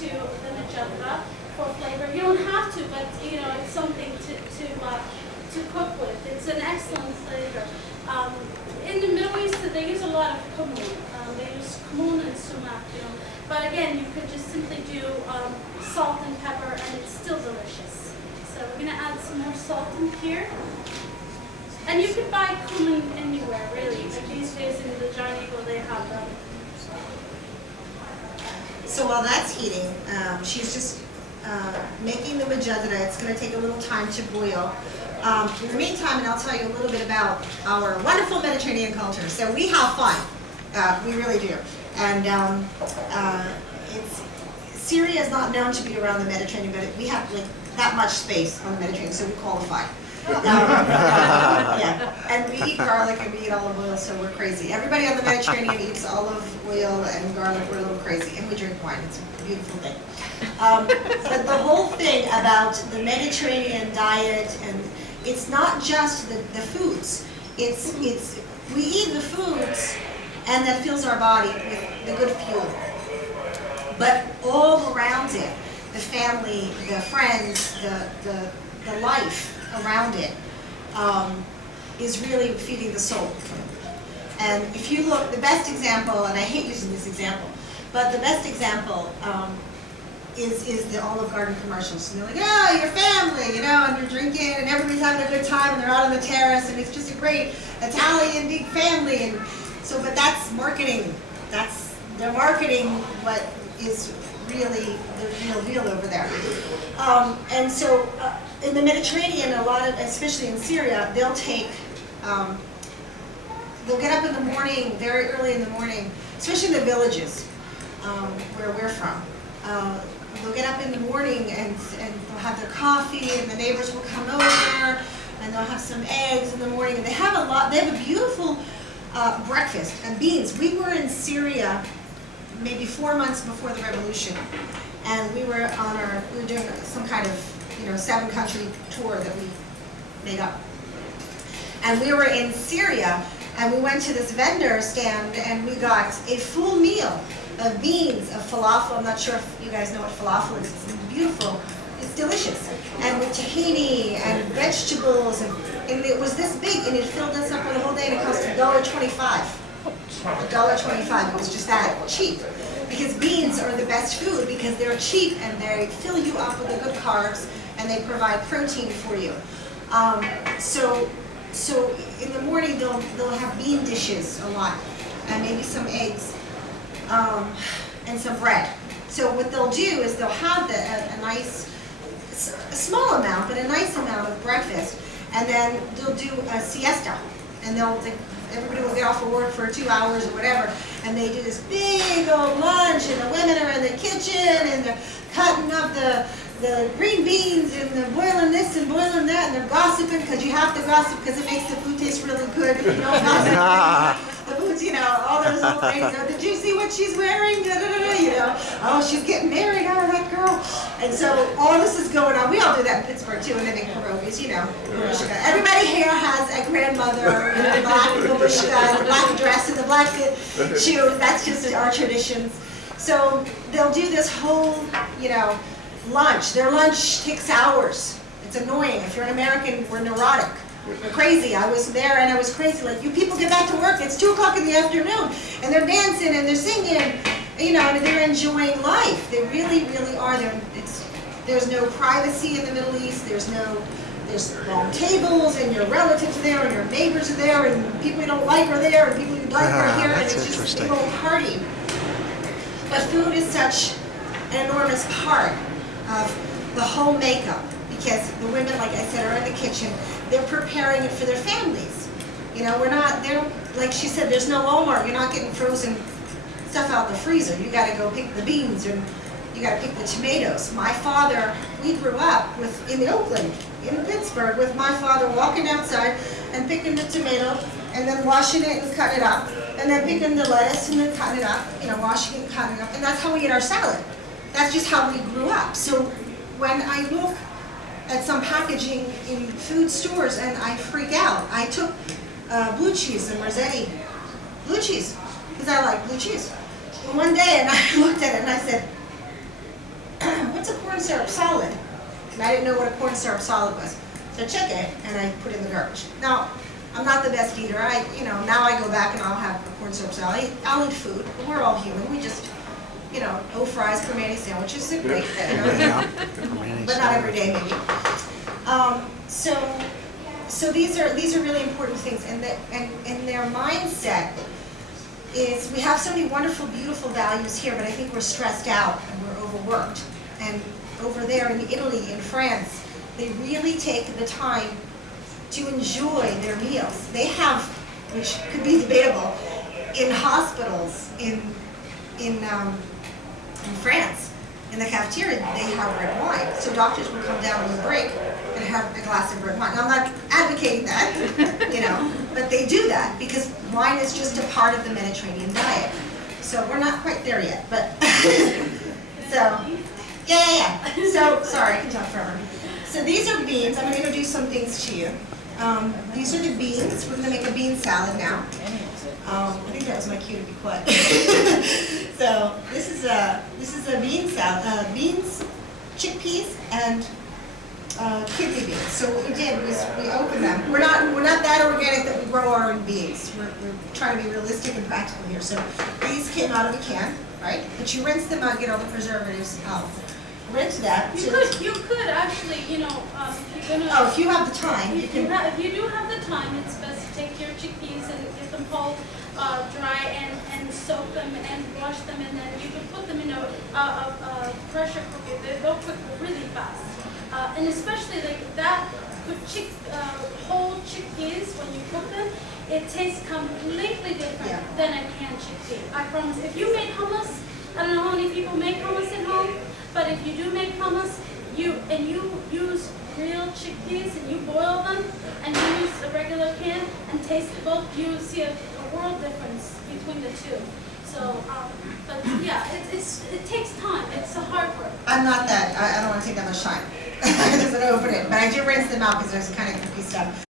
to the magenta for flavor. You don't have to, but you know, it's something to cook with. It's an excellent flavor. In the Middle East, they use a lot of cumin. They use cumin and sumac, you know. But again, you could just simply do salt and pepper, and it's still delicious. So we're going to add some more salt in here. And you could buy cumin anywhere, really. Like these days in the Giant Eagle, they have them. So while that's heating, she's just making the magenta. It's going to take a little time to boil. In the meantime, and I'll tell you a little bit about our wonderful Mediterranean culture. So we have fun. We really do. And Syria is not known to be around the Mediterranean, but we have like that much space on the Mediterranean, so we qualify. Yeah, and we eat garlic and we eat olive oil, so we're crazy. Everybody on the Mediterranean eats olive oil and garlic. We're a little crazy, and we drink wine. It's a beautiful thing. But the whole thing about the Mediterranean diet, and it's not just the foods. It's we eat the foods, and that fills our body with the good fuel. But all around it, the family, the friends, the life around it is really feeding the soul. And if you look, the best example, and I hate using this example, but the best example is the Olive Garden commercials. And they're like, oh, your family, you know, and you're drinking, and everybody's having a good time, and they're out on the terrace, and it's just a great Italian big family. And so, but that's marketing. They're marketing what is really the real deal over there. And so in the Mediterranean, a lot of, especially in Syria, they'll get up in the morning, very early in the morning, especially in the villages where we're from. They'll get up in the morning and they'll have their coffee, and the neighbors will come over, and they'll have some eggs in the morning, and they have a beautiful breakfast and beans. We were in Syria maybe 4 months before the revolution, and we were doing some kind of 7-country tour that we made up. And we were in Syria, and we went to this vendor stand, and we got a full meal of beans, of falafel. I'm not sure if you guys know what falafel is. It's beautiful. It's delicious. And with tahini and vegetables, and it was this big, and it filled us up for the whole day, and it cost $1.25. $1.25. It was just that cheap. Because beans are the best food because they're cheap and they fill you up with the good carbs and they provide protein for you. So in the morning they'll have bean dishes a lot, and maybe some eggs and some bread. So what they'll do is they'll have a nice, a small amount, but a nice amount of breakfast, and then they'll do a siesta, and everybody will get off of work for 2 hours or whatever, and they do this big old lunch, and the women are in the kitchen, and they're cutting up the green beans, and they're boiling this and boiling that, and they're gossiping, because you have to gossip because it makes the food taste really good. If you don't gossip, the food's, all those little things. Did you see what she's wearing? Da, da, da, da, oh, she's getting married, that girl. And so all this is going on. We all do that in Pittsburgh too, and they make pierogies, Everybody here has a grandmother in the black babushka, the black dress, and the black shoes. That's just our traditions. So they'll do this whole, lunch. Their lunch takes hours. It's annoying. If you're an American, we're neurotic. We're crazy. I was there and I was crazy. Like, you people get back to work. It's 2 o'clock in the afternoon, and they're dancing and they're singing, and they're enjoying life. They really, really are. There's no privacy in the Middle East. There's long tables, and your relatives are there, and your neighbors are there, and people you don't like are there, and people you like are here, and it's just a big old party. But food is such an enormous part of the whole makeup, because the women, like I said, are in the kitchen. They're preparing it for their families. Like she said, there's no Walmart. You're not getting frozen stuff out the freezer. You got to go pick the beans, and you got to pick the tomatoes. My father, we grew up in Oakland, in Pittsburgh, with my father walking outside and picking the tomato, and then washing it and cutting it up, and then picking the lettuce and then cutting it up, washing it and cutting it up, and that's how we eat our salad. That's just how we grew up. So when I look at some packaging in food stores and I freak out, I took blue cheese and Rossetti blue cheese because I like blue cheese. And one day, and I looked at it and I said, what's a corn syrup salad? And I didn't know what a corn syrup salad was. So I took it and I put it in the garbage. Now, I'm not the best eater. Now I go back and I'll have a corn syrup salad. I'll eat food. We're all human. We just, no fries, cremaini sandwiches are great. But not every day, maybe. So these are really important things, and their mindset is, we have so many wonderful, beautiful values here, but I think we're stressed out and we're overworked. And over there in Italy, in France, they really take the time to enjoy their meals. They have, which could be debatable, in hospitals in France, in the cafeteria, they have red wine. So doctors will come down on the break and have a glass of red wine. Now, I'm not advocating that, but they do that because wine is just a part of the Mediterranean diet. So we're not quite there yet, but yeah. So, sorry, I can talk forever. So these are beans. I'm going to do some things to you. These are the beans. We're going to make a bean salad now. I think that was my cue to be quiet. So this is a bean salad. Beans, chickpeas, and kidney beans. So what we did was we opened them. We're not that organic that we grow our own beans. We're trying to be realistic and practical here. So these came out of a can, right? But you rinse them out, get all the preservatives out. Rinse that. You could actually, if you're gonna. Oh, if you have the time, If you do have the time, it's best to take your chickpeas and get them pulled dry and soak them and wash them, and then you can put them in a pressure cooker. They'll cook really fast, and especially like that whole chickpeas when you cook them, it tastes completely different than a canned chickpea. I promise. If you make hummus, I don't know how many people make hummus at home. But if you do make hummus, you use real chickpeas and you boil them and you use a regular can and taste both, you see a world difference between the two. So, but yeah, it takes time. It's a hard work. I'm not that. I don't want to take that much time. I just open it, but I do rinse them out because there's kind of cookie stuff.